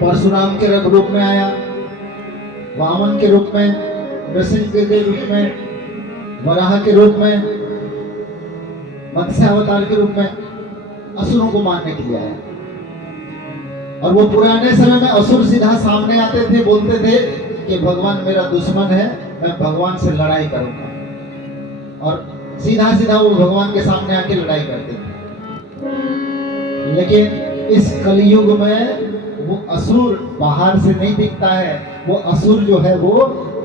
परशुराम के रूप में आया, वामन के रूप में, नृसिंह के रूप में, वराह के रूप में, मत्स्य अवतार के रूप में असुरों को मारने के लिए आया। और वो पुराने समय में असुर सीधा सामने आते थे, बोलते थे कि भगवान मेरा दुश्मन है, मैं भगवान से लड़ाई करूंगा, और सीधा सीधा वो भगवान के सामने आके लड़ाई करते थे। लेकिन इस कलयुग में वो असुर बाहर से नहीं दिखता है, वो असुर जो है वो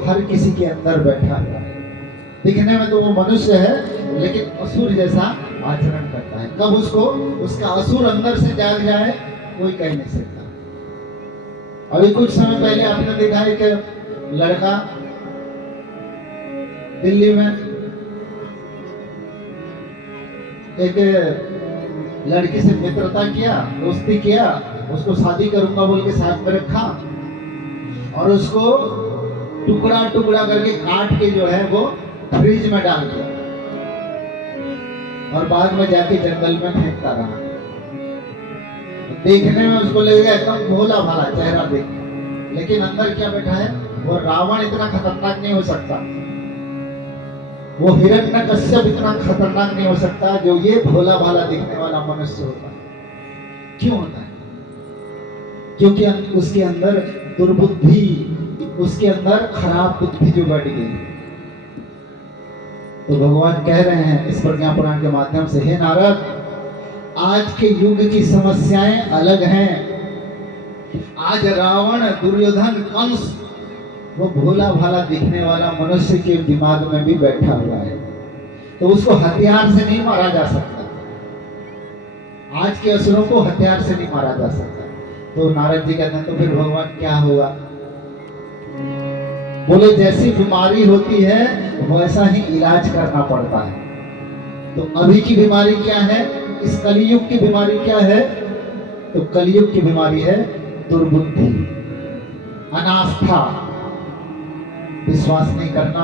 हर किसी के अंदर बैठा हुआ है। दिखने में तो वो मनुष्य है, लेकिन असुर जैसा आचरण करता है। कब उसका असुर अंदर से जाग जाए कोई कह नहीं सकता। अभी कुछ समय पहले आपने देखा है कि लड़का दिल्ली में एक लड़की से मित्रता किया, दोस्ती किया, उसको शादी करूंगा बोल के साथ में रखा, और उसको टुकड़ा टुकड़ा करके काट के जो है वो फ्रिज में डाल दिया, और बाद में जाके जंगल में फेंकता रहा। देखने में उसको लगेगा एकदम भोला भाला चेहरा देख, लेकिन अंदर क्या बैठा है, वो रावण इतना खतरनाक नहीं हो सकता, वो हिरण्यकश्यप इतना खतरनाक नहीं हो सकता जो ये भोला भाला दिखने वाला मनुष्य होता है। क्यों होता है? क्योंकि उसके अंदर दुर्बुद्धि, उसके अंदर खराब बुद्धि जो बैठ गई। तो भगवान कह रहे हैं इस प्रज्ञा पुराण के माध्यम से, हे नारद, आज के युग की समस्याएं अलग हैं। आज रावण, दुर्योधन, कंस वो भोला भाला दिखने वाला मनुष्य के दिमाग में भी बैठा हुआ है, तो उसको हथियार से नहीं मारा जा सकता। आज के असुरों को हथियार से नहीं मारा जा सकता। तो नारद जी कहते हैं तो फिर भगवान क्या होगा? बोले जैसी बीमारी होती है वैसा ही इलाज करना पड़ता है। तो अभी की बीमारी क्या है? इस कलयुग की बीमारी क्या है? तो कलयुग की बीमारी है दुर्बुद्धि, अनास्था, विश्वास नहीं करना,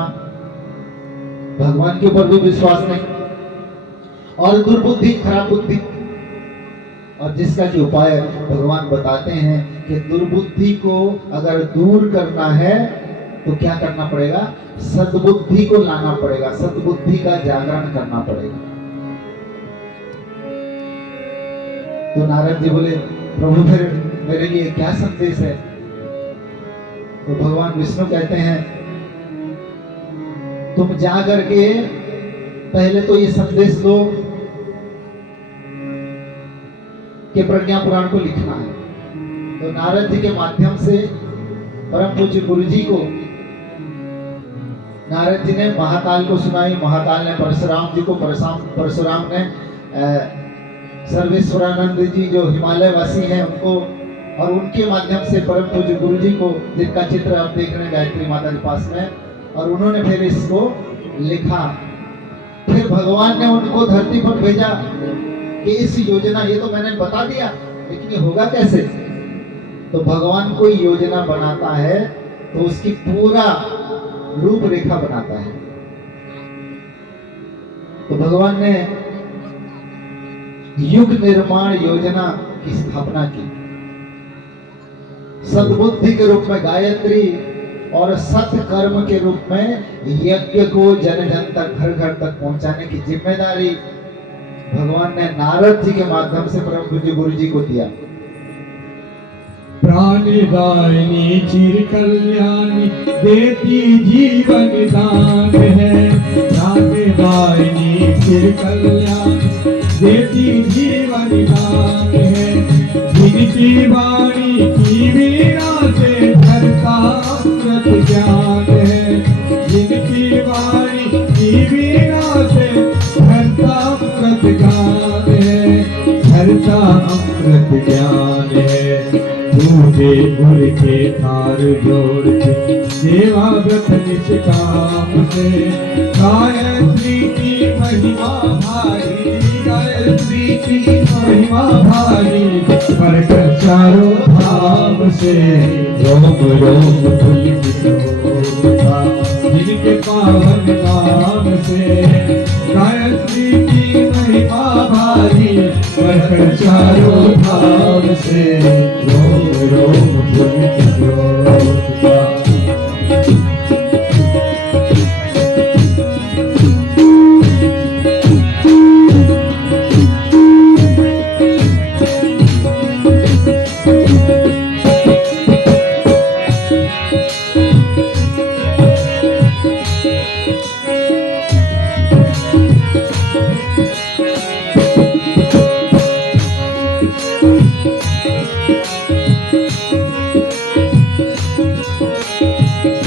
भगवान के ऊपर भी विश्वास नहीं, और दुर्बुद्धि, खराब बुद्धि। और जिसका जो उपाय भगवान बताते हैं कि दुर्बुद्धि को अगर दूर करना है तो क्या करना पड़ेगा? सद्बुद्धि को लाना पड़ेगा, सद्बुद्धि का जागरण करना पड़ेगा। तो नारद जी बोले प्रभु फिर मेरे लिए क्या संदेश है? तो भगवान विष्णु कहते हैं तुम जा करके पहले तो ये संदेश दो कि प्रज्ञा पुराण को लिखना है। तो नारद जी के माध्यम से परम पूज्य गुरु जी को नारद जी ने महाकाल को सुनाई, महाकाल ने परशुराम जी को, परशुराम ने सर्वेश्वरानंद जी जो हिमालय वासी हैं उनको, और उनके माध्यम से परम पूज्य गुरु जी को, जिनका चित्र आप देख रहे हैं गायत्री माता के पास में, और उन्होंने फिर इसको लिखा। फिर भगवान ने उनको धरती पर भेजा कि इस योजना, ये तो मैंने बता दिया लेकिन ये होगा कैसे? तो भगवान कोई योजना बनाता है तो उसकी पूरा रूपरेखा बनाता है। तो भगवान ने युग निर्माण योजना की स्थापना की, सद्बुद्धि के रूप में गायत्री, और सत्कर्म के रूप में यज्ञ को जन जन तक, घर घर तक पहुंचाने की जिम्मेदारी भगवान ने नारद जी के माध्यम से परम पूज्य गुरु जी को दिया। प्राणदायिनी चिर कल्याणी देती जीवन दान है, प्राणदायिनी चिर कल्याणी देती जीवन दान है, जिनकी वाणी की वीणा से धरता अमृत ज्ञान है, जिनकी वाणी की वीणा से धरता अमृत ज्ञान है, धरता अमृत ज्ञान है। दूधे गुर के तार जोड़ के सेवा व्रत निष्काम से, गायत्री की महिमा भारी, गायत्री की महिमा भारी, प्रकट चारों धाम से, रोम रोम पुलकित होता जिनके पावन नाम से, गायत्री की महिमा भारी, प्रकट चारों धाम से। रोम रोम पुलकित ज्योतिका।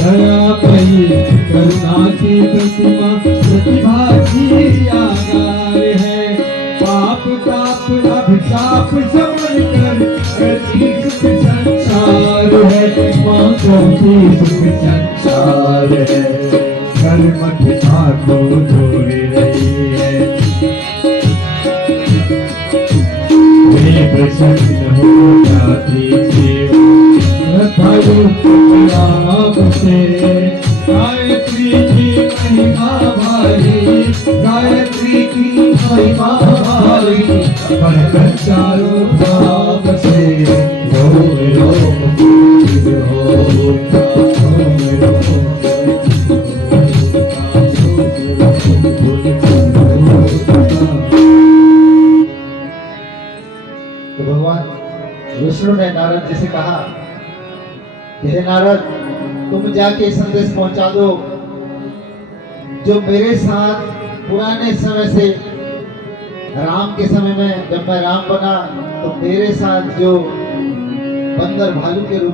दया कही करुणा की प्रतिमा प्रतिभा की आगार है। पाप ताप अभिशाप समन कर करती सुख संसार है। माँ करती सुख संसार है। घर मत को जोड़े रही है। वे प्रसन्न हो जाती देव नाम से। गायत्री की महिमा भारी, गायत्री की महिमा भारी, बढ़कर चारों धाम से। रोम रोम पूजित होता, रोम रोम तो भगवान विष्णु ने नारद जी से कहा, हे नारद, तुम जाके संदेश पहुंचा दो, जो मेरे साथ पुराने समय से राम के समय में जब मैं राम बना तो मेरे साथ जो बंदर भालू के रूप